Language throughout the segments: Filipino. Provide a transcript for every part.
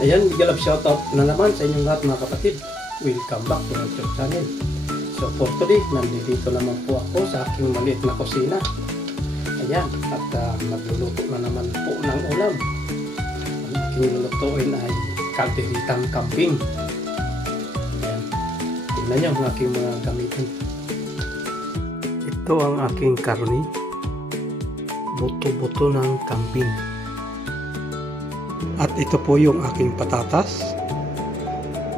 Ayan, big love shoutout na naman sa inyong lahat mga kapatid. Welcome back to my YouTube channel. So for today, nandito naman po ako sa aking maliit na kusina. Ayan, at magluluto na naman po ng ulam. Ang aking lulutuin ay kalderitang kambing. Ayan, tingnan nyo ang aking mga gamitin. Ito ang aking karni. Buto-buto ng kambing. At ito po yung aking patatas,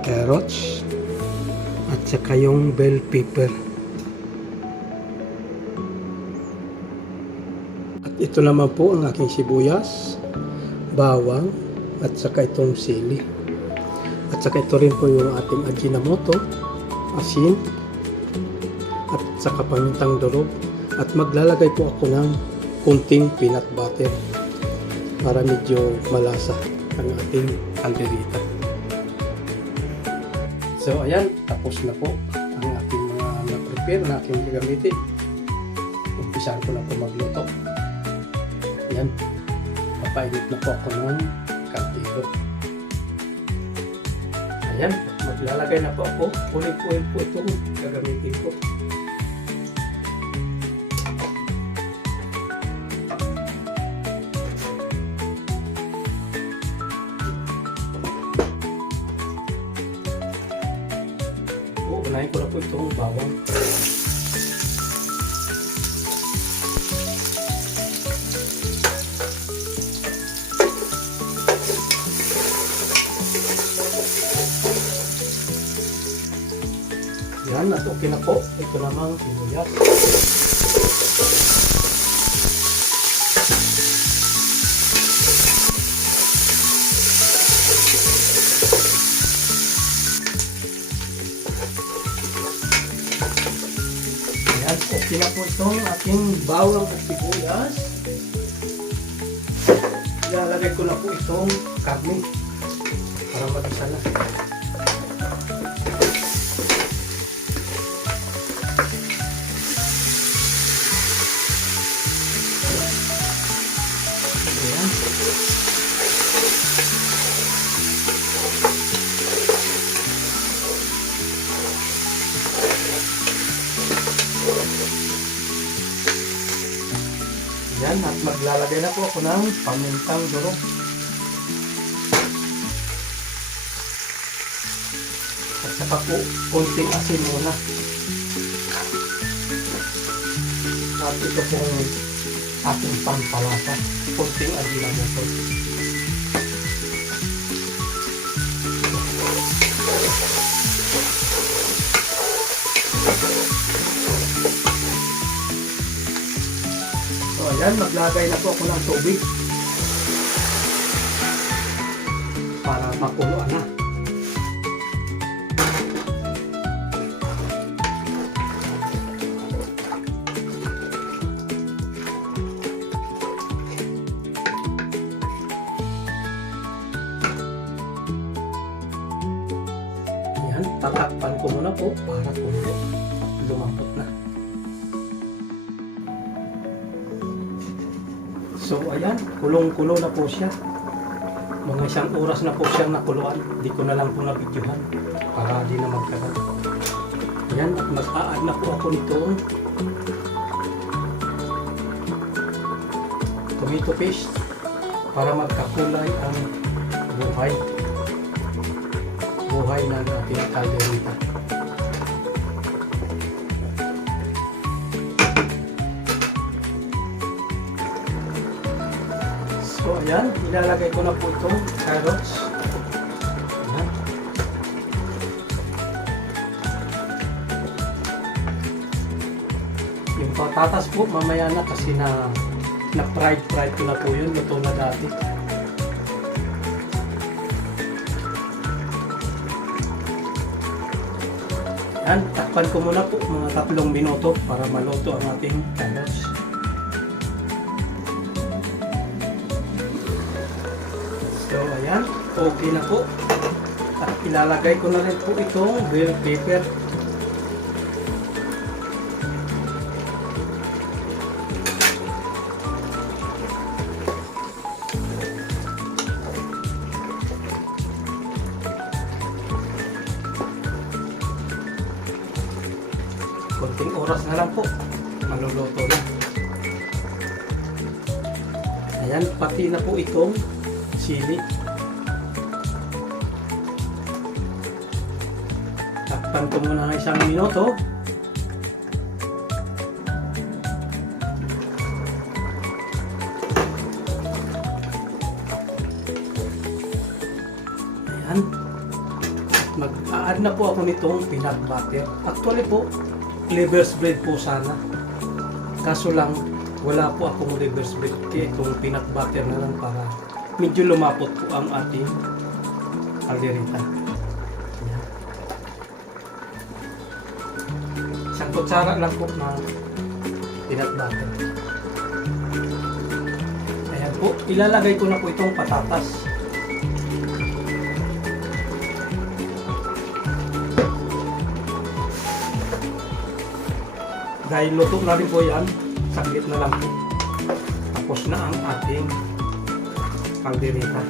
carrots, at saka yung bell pepper. At ito naman po ang aking sibuyas, bawang, at saka itong sili. At saka ito rin po yung ating ajinomoto, asin, at saka pamintang durog. At maglalagay po ako ng kunting peanut butter para medyo malasa ang ating kalderita. So ayan, tapos na po ang ating mga na-prepare na aking gagamitin. Umpisahan ko na po magluto. Ayan, papainit na po ako ng kaldero. Ayan, maglalagay na po ako. Olive oil po itong gagamitin ko. Unahin ko na po itong bawang. Yan, at okay na po. Ito namang sibuyas. Okay na po itong ating bawang at sibuyas. Ilalagay ko na po itong karne para mag-isa na. Ayan. Yan, at maglalagay na po ako ng pamintang durog. At saka po, konting asin muna. At ito po ang ating pampalasa. Konting ajinomoto. So ayan, maglagay na po ako ng tubig para makuloan na. Ayan, tatakpan ko muna po para kumulo. Lumambot na. So ayan, kulong-kulo na po siya. Mga isang oras na po siyang nakuluan. Hindi ko na lang po nabidyohan para di na magkaroon. Ayan, at mag-a-add na po ako nitong tomato paste para magkakulay ang buhay ng ating kalderita. So ayan, ilalagay ko na po itong carrots. Ayan. Yung patatas po mamaya na kasi na-fried ko na po yun. Luto na dati. Ayan, takpan ko muna po mga 3 minuto para maluto ang ating carrots. So ayan, okay na po. At ilalagay ko na rin po itong bell pepper. Konting oras na lang po. Maluluto na. Ayan, pati na po itong sili. Takpan ko muna ng 1 minuto. Ayan. Mag-add na po ako nitong peanut butter. Actually po, liver's bread po sana. Kaso lang, wala po akong liver's bread. Kaya itong peanut butter na lang para medyo lumapot po ang ating kaldereta. Ayan. Isang kutsara lang po ng peanut butter. Ayan po, ilalagay ko na po itong patatas. Dahil luto na rin po yan, saglit na lang po. Tapos na ang ating kaldereta.